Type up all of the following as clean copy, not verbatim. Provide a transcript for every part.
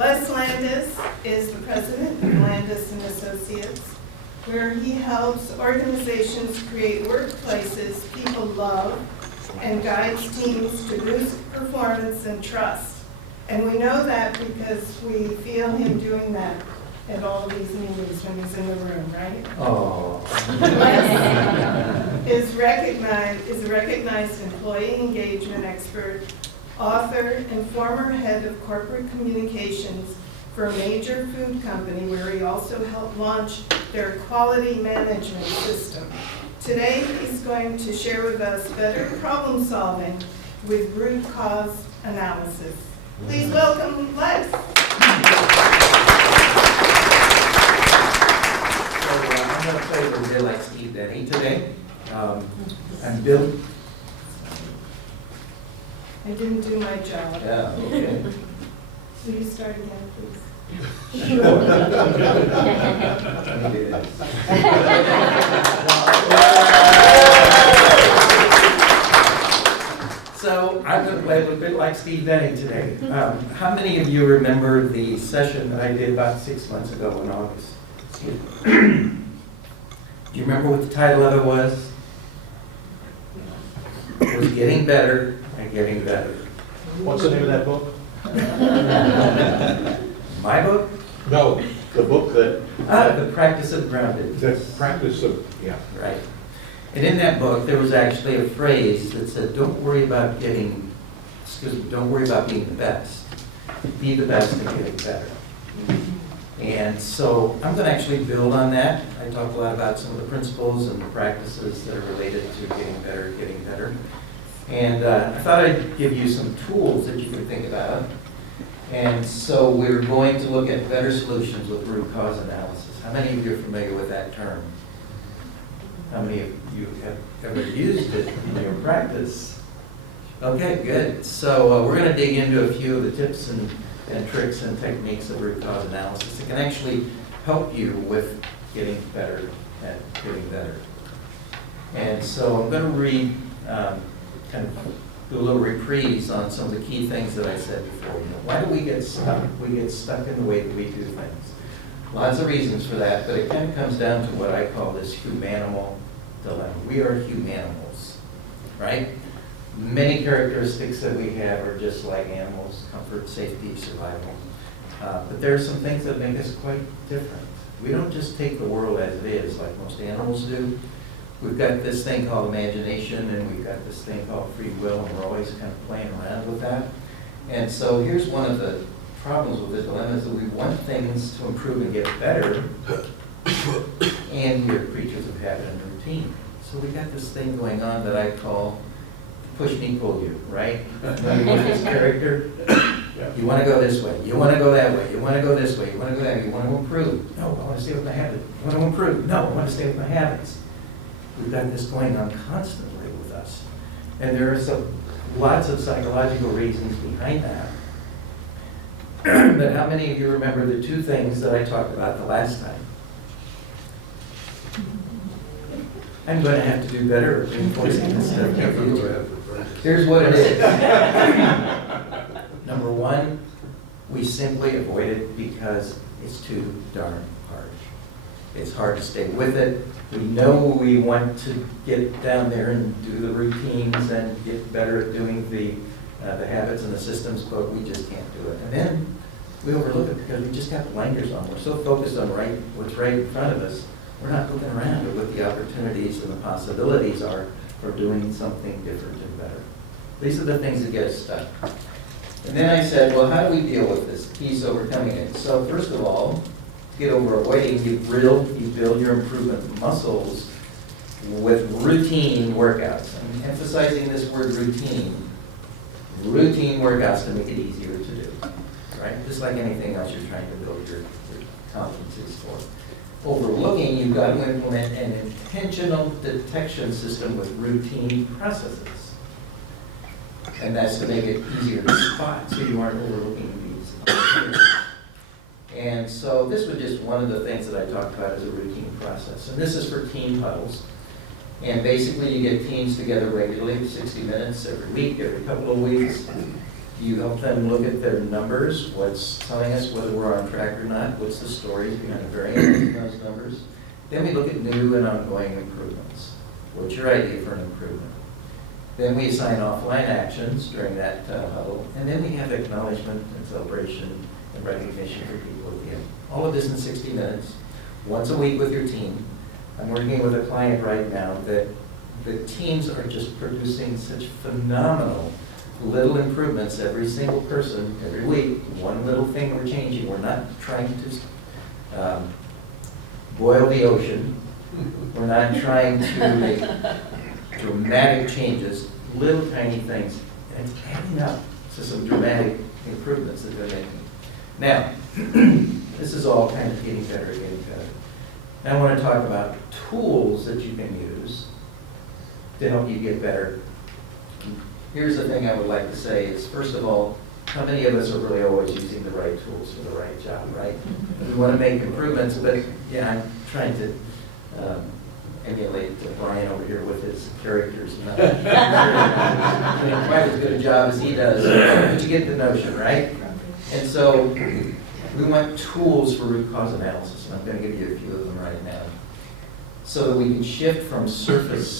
Les Landis is the president of Landis and Associates, where he helps organizations create workplaces people love and guides teams to boost performance and trust. And we know that because we feel him doing that at all of these meetings when he's in the room, right? Oh. Is a recognized employee engagement expert, author, and former head of corporate communications for a major food company where he also helped launch their quality management system. Today, he's going to share with us better problem solving with root cause analysis. Please welcome Les. I'm going to play a little bit like Steve Denny today. I'm Bill. I didn't do my job. Yeah, okay. Will you start again, please? So I'm going to play a little bit like Steve Denny today. How many of you remember the session that I did about 6 months ago in August? Do you remember what the title of it was? It was Getting Better and Getting Better. What's the name of that book? My book? No, the book that, The Practice of Grounded. the practice of, yeah. Right. And in that book, there was actually a phrase that said, don't worry about being the best. Be the best and getting better. And so I'm going to actually build on that. I talked a lot about some of the principles and the practices that are related to getting better. And I thought I'd give you some tools that you could think about. And so we're going to look at better solutions with root cause analysis. How many of you are familiar with that term? How many of you have ever used it in your practice? Okay, good. So we're going to dig into a few of the tips and tricks and techniques of root cause analysis that can actually help you with getting better at getting better. And so I'm going to read, kind of do a little reprise on some of the key things that I said before. You know, why do we get stuck? We get stuck in the way that we do things. Lots of reasons for that, but it kind of comes down to what I call this humanimal dilemma. We are humanimals, right? Many characteristics that we have are just like animals: comfort, safety, survival. But there are some things that make us quite different. We don't just take the world as it is like most animals do. We've got this thing called imagination, and we've got this thing called free will, and we're always kind of playing around with that. And so here's one of the problems with the dilemma is that we want things to improve and get better, and we're creatures of habit and routine. So we got this thing going on that I call push me, pull you, right? Remember this character? You want to go this way, you want to go that way, you want to go this way, you want to go that way, you want to improve. No, I want to stay with my habits. You want to improve. No, I want to stay with my habits. We've got this going on constantly with us. And there are lots of psychological reasons behind that. But how many of you remember the two things that I talked about the last time? I'm going to have to do better at enforcing this stuff. Here's what it is. Number one, we simply avoid it because it's too darn hard. It's hard to stay with it. We know we want to get down there and do the routines and get better at doing the habits and the systems, but we just can't do it. And then we overlook it because we just got blinders on. We're so focused on what's right in front of us, we're not looking around at what the opportunities and the possibilities are for doing something different and better. These are the things that get us stuck. And then I said, well, how do we deal with this? The key's overcoming it. So first of all, to get over avoiding, you build your improvement muscles with routine workouts. I'm emphasizing this word routine. Routine workouts to make it easier to do, right? Just like anything else you're trying to build your competencies for. Overlooking, you've got to implement an intentional detection system with routine processes. And that's to make it easier to spot so you aren't overlooking these opportunities. And so this was just one of the things that I talked about as a routine process. And this is for team huddles. And basically you get teams together regularly, 60 minutes every week, every couple of weeks. You help them look at their numbers, what's telling us whether we're on track or not, what's the story behind the variance in those numbers. Then we look at new and ongoing improvements. What's your idea for an improvement? Then we assign offline actions during that huddle, and then we have acknowledgement and celebration and recognition for people at the end. All of this in 60 minutes, once a week with your team. I'm working with a client right now that the teams are just producing such phenomenal little improvements, every single person, every week, one little thing we're changing. We're not trying to boil the ocean. We're not trying to make dramatic changes, little tiny things, and it's adding up to some dramatic improvements that they're making. Now, this is all kind of getting better, getting better. Now I want to talk about tools that you can use to help you get better. Here's the thing I would like to say is, first of all, how many of us are really always using the right tools for the right job, right? We want to make improvements, but yeah, I'm trying to emulate Brian over here with his characters. Not doing quite as good a job as he does, but you get the notion, right? And so we want tools for root cause analysis, and I'm going to give you a few of them right now, so that we can shift from surface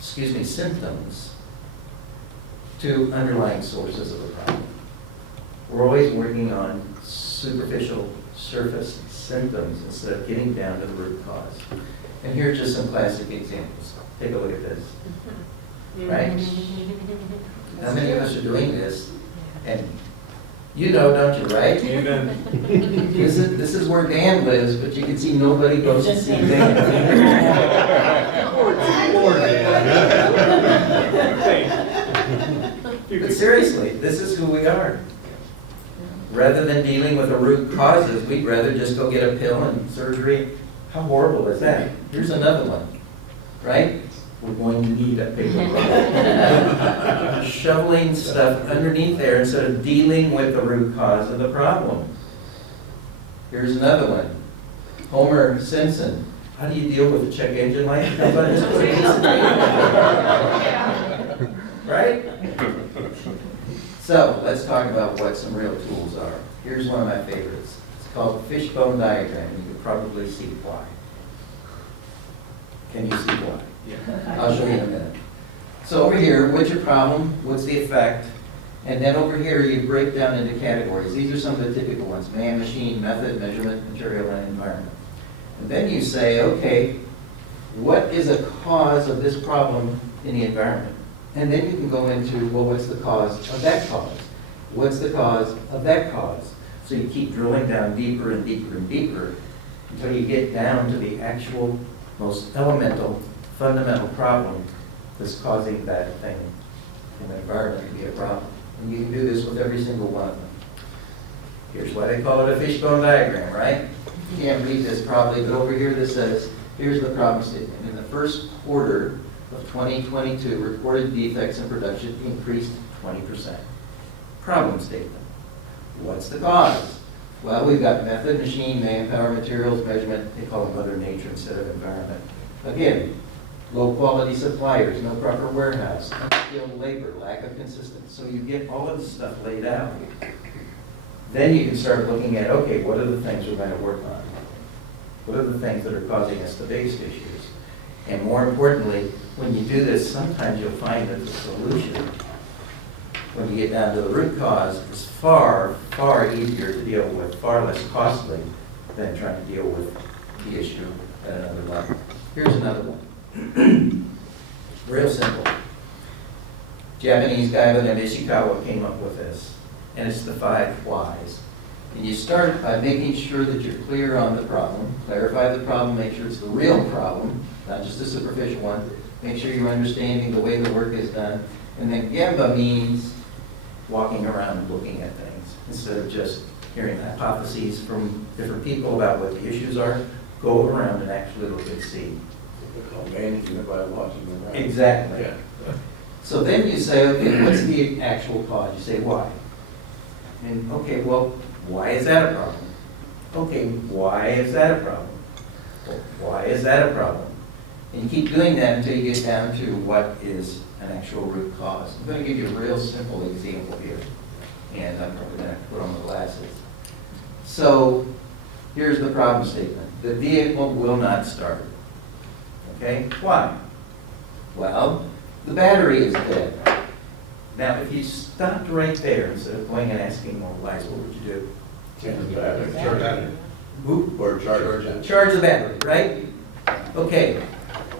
symptoms to underlying sources of the problem. We're always working on superficial surface symptoms instead of getting down to the root cause. And here are just some classic examples. Take a look at this. Right? How many of us are doing this? And you know, don't you, right? Amen. This is where Dan lives, but you can see nobody goes to see Dan. But seriously, this is who we are. Rather than dealing with the root causes, we'd rather just go get a pill and surgery. How horrible is that? Here's another one, right? We're going to need a paper roll. Shoveling stuff underneath there instead of dealing with the root cause of the problem. Here's another one. Homer Simpson. How do you deal with a check engine light that comes on this place? Right? So let's talk about what some real tools are. Here's one of my favorites. It's called the fishbone diagram. You can probably see why. Can you see why? Yeah. I'll show you in a minute. So over here, what's your problem? What's the effect? And then over here, you break down into categories. These are some of the typical ones: man, machine, method, measurement, material, and environment. And then you say, okay, what is a cause of this problem in the environment? And then you can go into, well, what's the cause of that cause? What's the cause of that cause? So you keep drilling down deeper and deeper and deeper until you get down to the actual most elemental, fundamental problem that's causing that thing in the environment to be a problem. And you can do this with every single one of them. Here's why they call it a fishbone diagram, right? You can't read this probably, but over here this says, here's the problem statement. In the first quarter of 2022, reported defects in production increased 20%. Problem statement. What's the cause? Well, we've got method, machine, manpower, materials, measurement. They call it Mother Nature instead of environment. Again, low quality suppliers, no proper warehouse, unskilled labor, lack of consistency. So you get all of this stuff laid out. Then you can start looking at, okay, what are the things we're going to work on? What are the things that are causing us the biggest issues? And more importantly, when you do this, sometimes you'll find that the solution, when you get down to the root cause, is far, far easier to deal with, far less costly than trying to deal with the issue at another level. Here's another one. Real simple. Japanese guy by the name of Ishikawa came up with this, and it's the 5 whys. And you start by making sure that you're clear on the problem, clarify the problem, make sure it's the real problem, not just a superficial one, make sure you're understanding the way the work is done. And then Gemba means walking around and looking at things, instead of just hearing hypotheses from different people about what the issues are. Go around and actually look and see. They call managing it by watching them around. Exactly. Yeah. So then you say, okay, what's the actual cause? You say, why? And okay, well, why is that a problem? Okay, why is that a problem? Well, why is that a problem? And you keep doing that until you get down to what is an actual root cause. I'm going to give you a real simple example here, and I'm probably going to have to put on the glasses. So here's the problem statement. The vehicle will not start. Okay? Why? Well, the battery is dead. Now, if you stopped right there instead of going and asking more whys, what would you do? Change the battery. Who? Or charge it. Charge the battery, right? Okay.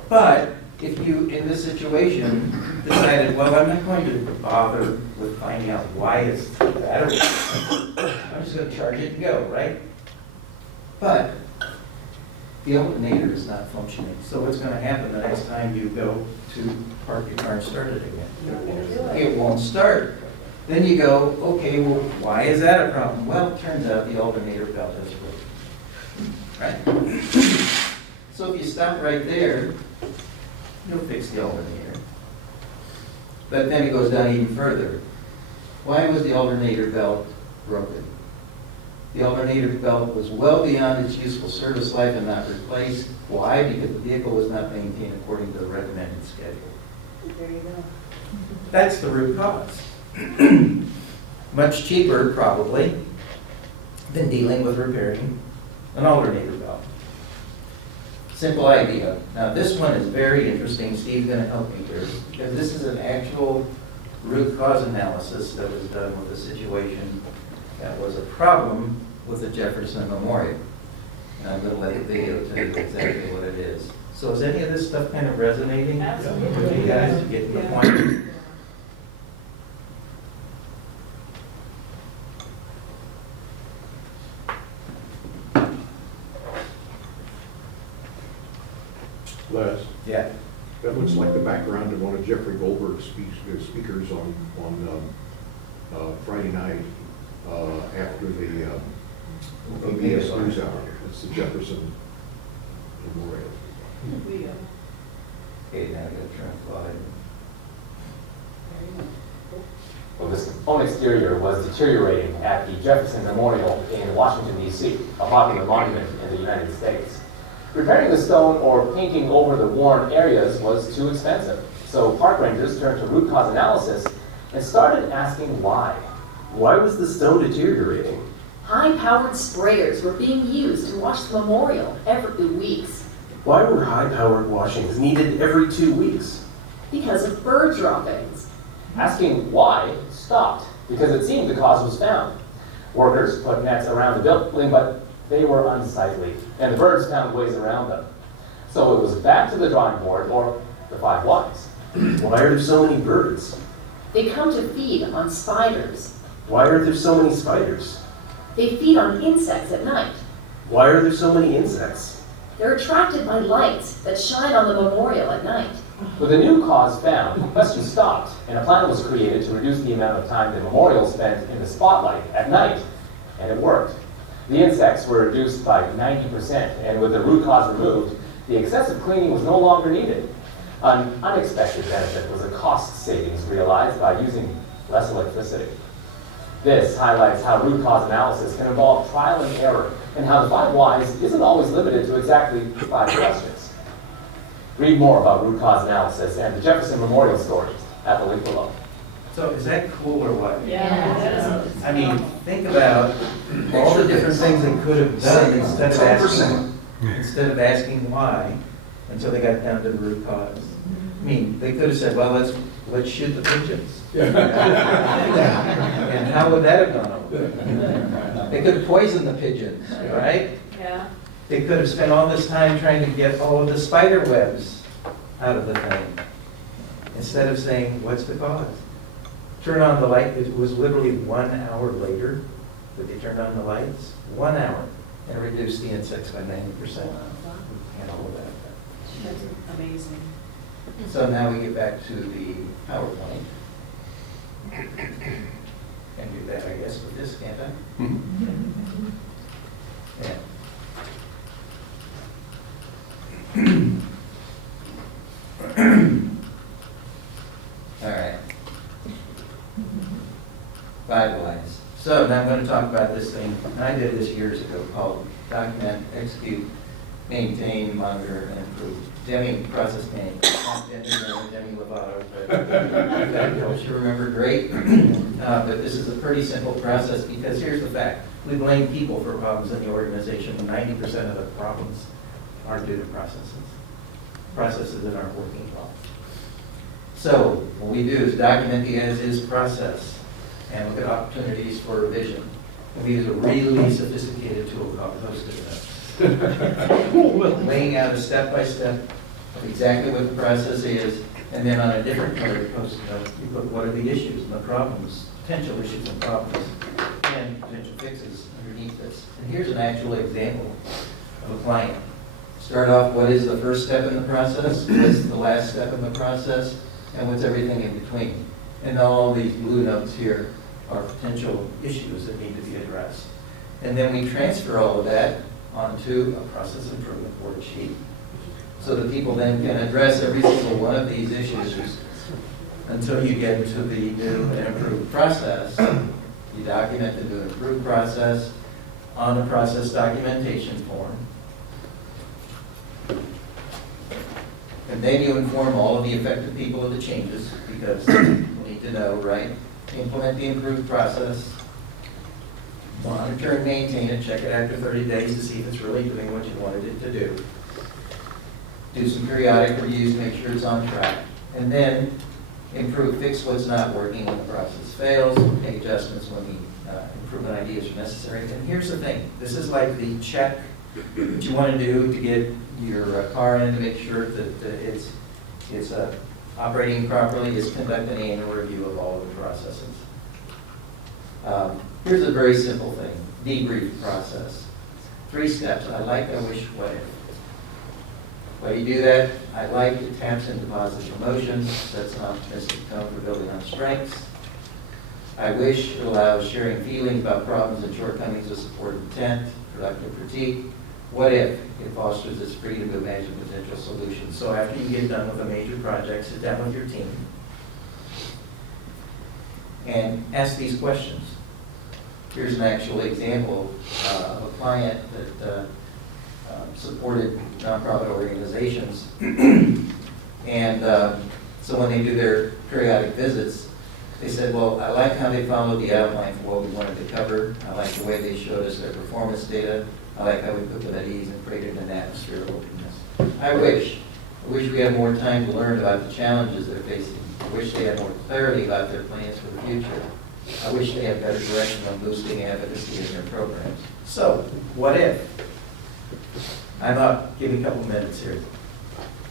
But if you, in this situation, decided, well, I'm not going to bother with finding out why it's the battery. I'm just going to charge it and go, right? But the alternator is not functioning. So what's going to happen the next time you go to park your car and start it again? It won't start. Then you go, okay, well, why is that a problem? Well, it turns out the alternator belt doesn't work. Right? So if you stop right there, you'll fix the alternator. But then it goes down even further. Why was the alternator belt broken? The alternator belt was well beyond its useful service life and not replaced. Why? Because the vehicle was not maintained according to the recommended schedule. There you go. That's the root cause. Much cheaper, probably, than dealing with repairing an alternator belt. Simple idea. Now, this one is very interesting. Steve's going to help me here, because this is an actual root cause analysis that was done with a situation that was a problem with the Jefferson Memorial. And I'm going to let the video tell you exactly what it is. So is any of this stuff kind of resonating? Absolutely. With you guys? You getting the point? Les, Yeah. That looks like the background of one of Jeffrey Goldberg's speakers on Friday night after the PBS News Hour. It's the Jefferson Memorial. Okay, now I gotta turn the slide. Well, this phone exterior was deteriorating at the Jefferson Memorial in Washington, D.C., a popular monument in the United States. Repairing the stone or painting over the worn areas was too expensive, so park rangers turned to root cause analysis and started asking why. Why was the stone deteriorating? High-powered sprayers were being used to wash the memorial every weeks Why were high-powered washings needed every 2 weeks? because of bird droppings. Asking why stopped because it seemed the cause was found. Workers put nets around the building, but they were unsightly, and the birds found ways around them. So it was back to the drawing board, or the 5 whys. Why are there so many birds? They come to feed on spiders. Why are there so many spiders? They feed on insects at night. Why are there so many insects? They're attracted by lights that shine on the memorial at night. With a new cause found, the question stopped, and a plan was created to reduce the amount of time the memorial spent in the spotlight at night, and it worked. The insects were reduced by 90%, and with the root cause removed, the excessive cleaning was no longer needed. An unexpected benefit was a cost savings realized by using less electricity. This highlights how root cause analysis can involve trial and error, and how the 5 whys isn't always limited to exactly 5 questions. Read more about root cause analysis and the Jefferson Memorial stories at the link below. So is that cool or what? Yeah. I mean, think about all the different things they could have done instead of asking why, until they got down to the root cause. I mean, they could have said, well, let's shoot the pigeons. And how would that have gone over? They could have poisoned the pigeons, right? Yeah. They could have spent all this time trying to get all of the spider webs out of the thing, instead of saying, what's the cause? Turn on the light. It was literally 1 hour later that they turned on the lights. 1 hour, and reduced the insects by 90%. And all of that. That's amazing. So now we get back to the PowerPoint. Can do that, I guess, with this, can't I? Yeah. All right. 5 whys. So now I'm going to talk about this thing. I did this years ago called document, execute, maintain, monitor, and improve. Deming, process management, not Demi Lovato, but that helps you remember, great. But this is a pretty simple process, because here's the fact. We blame people for problems in the organization when 90% of the problems aren't due to processes that aren't working well. So what we do is document the as-is process and look at opportunities for revision. And we use a really sophisticated tool called Post-it notes. Laying out a step-by-step of exactly what the process is, and then on a different part of the Post-it note, you put what are the issues and the problems, potential issues and problems, and potential fixes underneath this. And here's an actual example of a client. Start off, what is the first step in the process? What's the last step in the process? And what's everything in between? And all these blue notes here are potential issues that need to be addressed. And then we transfer all of that onto a process improvement worksheet, so that people then can address every single one of these issues until you get into the new and improved process. You document the new and improved process on the process documentation form. And then you inform all of the affected people of the changes, because you need to know, right? Implement the improved process, monitor and maintain it, check it after 30 days to see if it's really doing what you wanted it to do. Do some periodic reviews, make sure it's on track, and then improve, fix what's not working when the process fails, make adjustments when the improvement ideas are necessary. And here's the thing, this is like the check that you want to do to get your car in, to make sure that it's operating properly, is conduct an annual review of all of the processes. Here's a very simple thing, debrief process. 3 steps, I like, I wish, what if. Why do you do that? I like, it taps into positive emotions, sets an optimistic tone for building on strengths. I wish, it allows sharing feelings about problems and shortcomings with support intent, productive critique. What if? It fosters this freedom to imagine potential solutions. So after you get done with a major project, sit down with your team and ask these questions. Here's an actual example of a client that supported nonprofit organizations. And so when they do their periodic visits, they said, well, I like how they followed the outline for what we wanted to cover. I like the way they showed us their performance data. I like how we put them at ease and created an atmosphere of openness. I wish we had more time to learn about the challenges they're facing. I wish they had more clarity about their plans for the future. I wish they had better direction on boosting advocacy in their programs. So, what if? I'm up, give me a couple minutes here.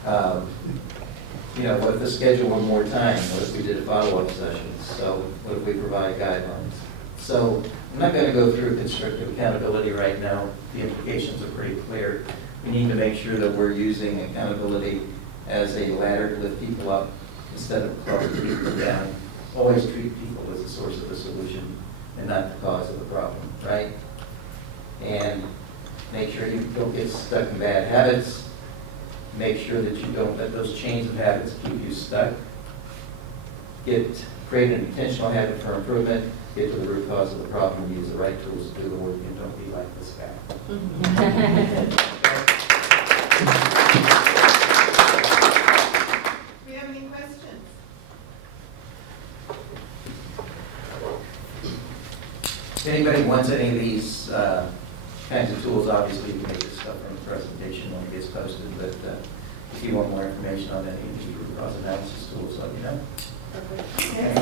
What if the schedule were more time? What if we did a follow-up session? So, what if we provide guidelines? So, I'm not going to go through constructive accountability right now. The implications are pretty clear. We need to make sure that we're using accountability as a ladder to lift people up instead of clubbing people down. Always treat people as the source of the solution and not the cause of the problem, right? And make sure you don't get stuck in bad habits. Make sure that you don't let those chains of habits keep you stuck. Create an intentional habit for improvement. Get to the root cause of the problem. Use the right tools to do the work, and don't be like this guy. Do we have any questions? If anybody wants any of these kinds of tools, obviously you can make this stuff from the presentation when it gets posted, but if you want more information on any of these root cause analysis tools, let me know. Yes.